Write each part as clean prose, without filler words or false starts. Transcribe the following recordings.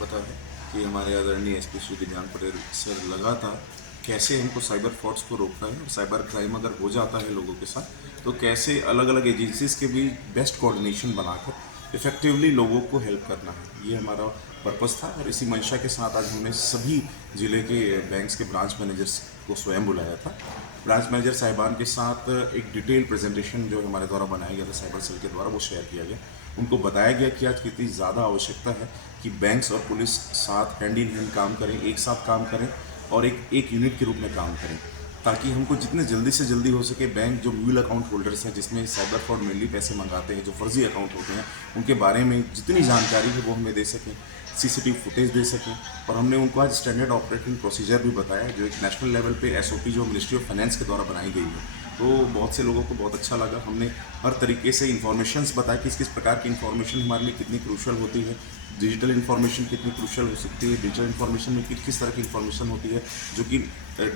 पता है कि हमारे आदरणीय एसपी श्री दिव्यांग पटेल सर लगातार कैसे हमको साइबर फ्रॉड्स को रोकना है और साइबर क्राइम अगर हो जाता है लोगों के साथ तो कैसे अलग अलग एजेंसीज के भी बेस्ट कोऑर्डिनेशन बनाकर इफेक्टिवली लोगों को हेल्प करना है, ये हमारा पर्पस था। और इसी मंशा के साथ आज हमने सभी ज़िले के बैंक्स के ब्रांच मैनेजर्स को स्वयं बुलाया था। ब्रांच मैनेजर साहिबान के साथ एक डिटेल प्रेजेंटेशन जो हमारे द्वारा बनाया गया था साइबर सेल के द्वारा वो शेयर किया गया। उनको बताया गया कि आज कितनी ज़्यादा आवश्यकता है कि बैंक्स और पुलिस साथ हैंड इन हैंड काम करें, एक साथ काम करें और एक यूनिट के रूप में काम करें, ताकि हमको जितने जल्दी से जल्दी हो सके बैंक जो म्यूल अकाउंट होल्डर्स हैं जिसमें साइबर फ्रॉड मेनली पैसे मंगाते हैं, जो फर्जी अकाउंट होते हैं, उनके बारे में जितनी जानकारी है वो हमें दे सकें, सीसीटीवी फुटेज दे सकें। और हमने उनको आज स्टैंडर्ड ऑपरेटिंग प्रोसीजर भी बताया जो एक नेशनल लेवल पे एसओपी जो मिनिस्ट्री ऑफ फाइनेंस के द्वारा बनाई गई है। तो बहुत से लोगों को बहुत अच्छा लगा। हमने हर तरीके से इन्फॉर्मेशंस बताया कि किस प्रकार की इन्फॉर्मेशन हमारे लिए कितनी क्रूशल होती है, डिजिटल इन्फॉर्मेशन कितनी क्रूशल हो सकती है, डिजिटल इन्फॉर्मेशन में किस तरह की इन्फॉर्मेशन होती है जो कि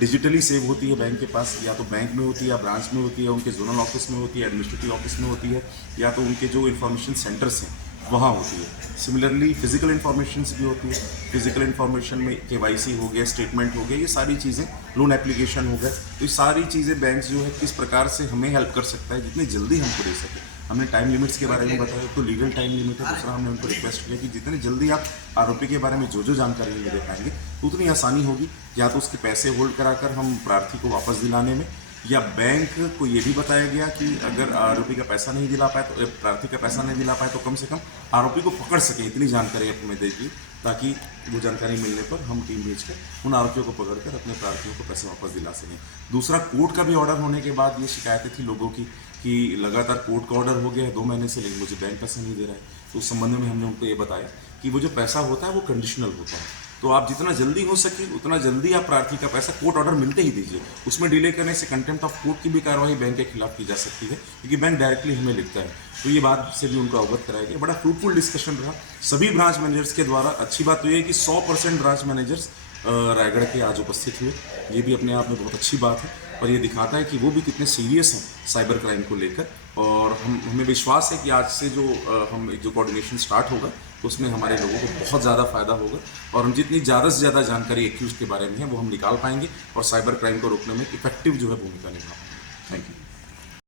डिजिटली सेव होती है बैंक के पास, या तो बैंक में होती है या ब्रांच में होती है, उनके जोनल ऑफिस में होती है, एडमिनिस्ट्रेटिव ऑफिस में होती है, या तो उनके जो इन्फॉर्मेशन सेंटर्स हैं वहाँ होती है। सिमिलरली फिजिकल इन्फॉर्मेशन भी होती है। फिजिकल इन्फॉर्मेशन में केवाईसी हो गया, स्टेटमेंट हो गया, ये सारी चीज़ें, लोन एप्लीकेशन हो गया, तो ये सारी चीज़ें बैंक जो है किस प्रकार से हमें हेल्प कर सकता है जितनी जल्दी हमको दे सके। हमने टाइम लिमिट्स के बारे में बताया, तो लीगल टाइम लिमिट है। दूसरा हमने उनको रिक्वेस्ट किया कि जितनी जल्दी आप आरोपी के बारे में जो जानकारी हमें दे पाएंगे तो उतनी आसानी होगी, या तो उसके पैसे होल्ड कराकर हम प्रार्थी को वापस दिलाने में, या बैंक को ये भी बताया गया कि अगर आरोपी का पैसा नहीं दिला पाए तो प्रार्थी का पैसा नहीं दिला पाए तो कम से कम आरोपी को पकड़ सके, इतनी जानकारी हमें देगी, ताकि वो जानकारी मिलने पर हम टीम भेजकर उन आरोपियों को पकड़कर अपने प्रार्थियों को पैसे वापस दिला सकें। दूसरा, कोर्ट का भी ऑर्डर होने के बाद ये शिकायतें थी लोगों की कि लगातार कोर्ट का ऑर्डर हो गया है 2 महीने से, लेकिन मुझे बैंक पैसा नहीं दे रहा है। तो उस संबंध में हमने उनको ये बताया कि वो जो पैसा होता है वो कंडीशनल होता है, तो आप जितना जल्दी हो सके उतना जल्दी आप प्रार्थी का पैसा कोर्ट ऑर्डर मिलते ही दीजिए। उसमें डिले करने से कंटेम्प्ट ऑफ कोर्ट की भी कार्रवाई बैंक के खिलाफ की जा सकती है, क्योंकि बैंक डायरेक्टली हमें लिखता है। तो ये बात से भी उनको अवगत कराया गया। बड़ा फ्रूटफुल डिस्कशन रहा सभी ब्रांच मैनेजर्स के द्वारा। अच्छी बात तो ये है कि 100% ब्रांच मैनेजर्स रायगढ़ के आज उपस्थित हुए, ये भी अपने आप में बहुत अच्छी बात है और ये दिखाता है कि वो भी कितने सीरियस हैं साइबर क्राइम को लेकर। और हमें विश्वास है कि आज से जो कोऑर्डिनेशन स्टार्ट होगा तो उसमें हमारे लोगों को बहुत ज़्यादा फायदा होगा और हम जितनी ज़्यादा से ज़्यादा जानकारी एक्यूज के बारे में है वो हम निकाल पाएंगे और साइबर क्राइम को रोकने में इफेक्टिव जो है भूमिका निभा पाएंगे। Thank you.